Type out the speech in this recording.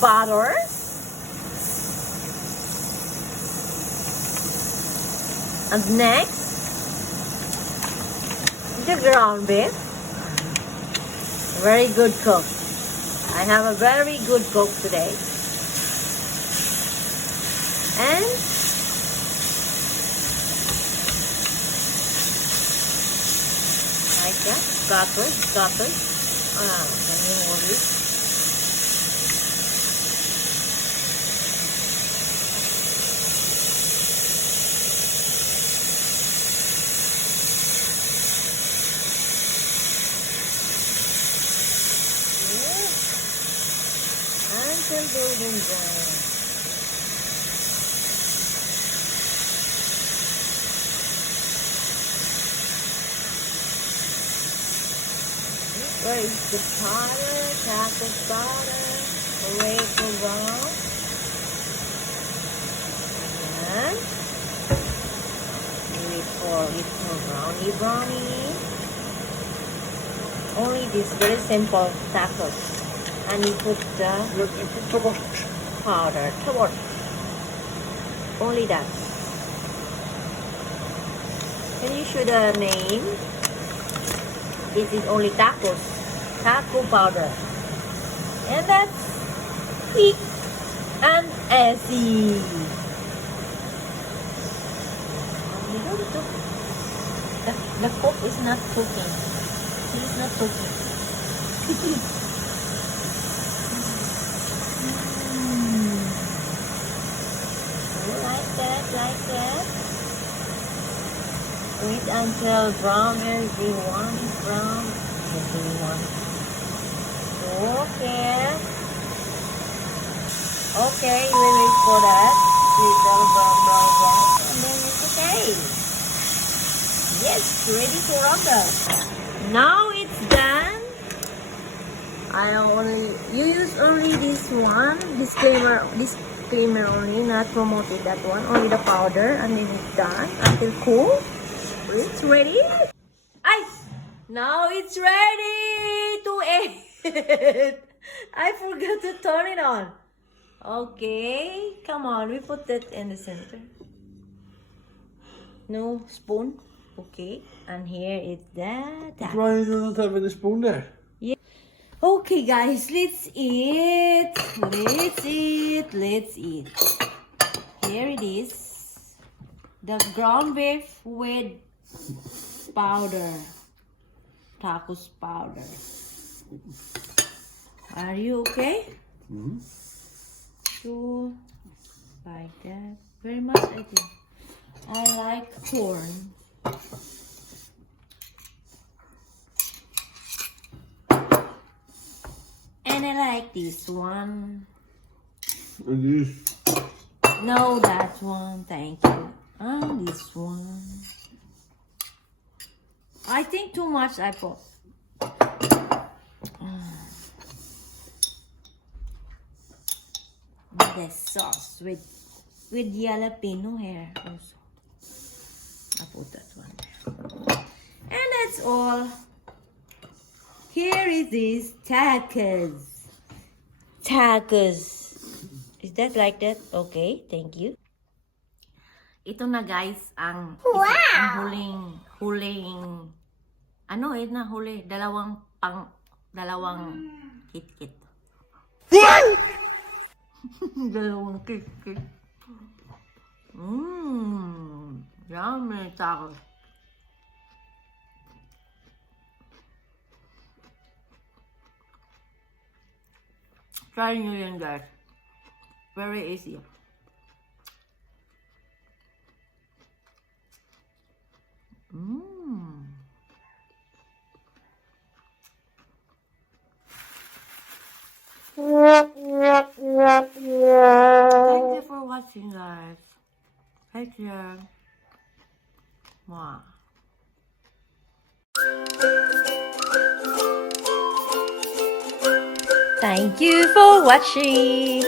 butter. And next, the ground beef. Very good cook. I have a very good cook today. And like that, butter. Can you hold it? Until golden brown. Where is the powder? Taco powder. Wait for brown. And wait for it for brownie. Only this very simple tacos. And you put the powder. Only that. Can you show the name? This is only tacos. Taco powder. And that's quick and easy. The cook is not cooking. He's not cooking. Like that. Wait until brown. Everyone is brown. Everyone. Okay, we wait for that. Little brown. And then it's okay. Yes, ready to render. Now it's done. You use only this one. Disclaimer only, not promoted that one. Only the powder, and then it's done until cool. It's ready. Now it's ready to eat. I forgot to turn it on. Okay, come on. We put that in the center. No spoon. Okay, and here is that. Why you don't have any spoon there? Yeah. Okay, guys, let's eat. Let's eat. Here it is. The ground beef with powder. Tacos powder. Are you okay? Mm-hmm. So, like that. Very much, I think. I like corn. And I like this one. And this? No, that one. Thank you. And this one. I think too much I put. The sauce with jalapeno here also. I put that one there. And that's all. Here is this tacos. Is that like that? Okay, thank you. Ito na guys ang huling dalawang kit-kit. Dalawang kit-kit. Yummy tacos. Try nyo yan guys. Very easy. Thank you for watching guys. Take care. Mwah. Thank you for watching.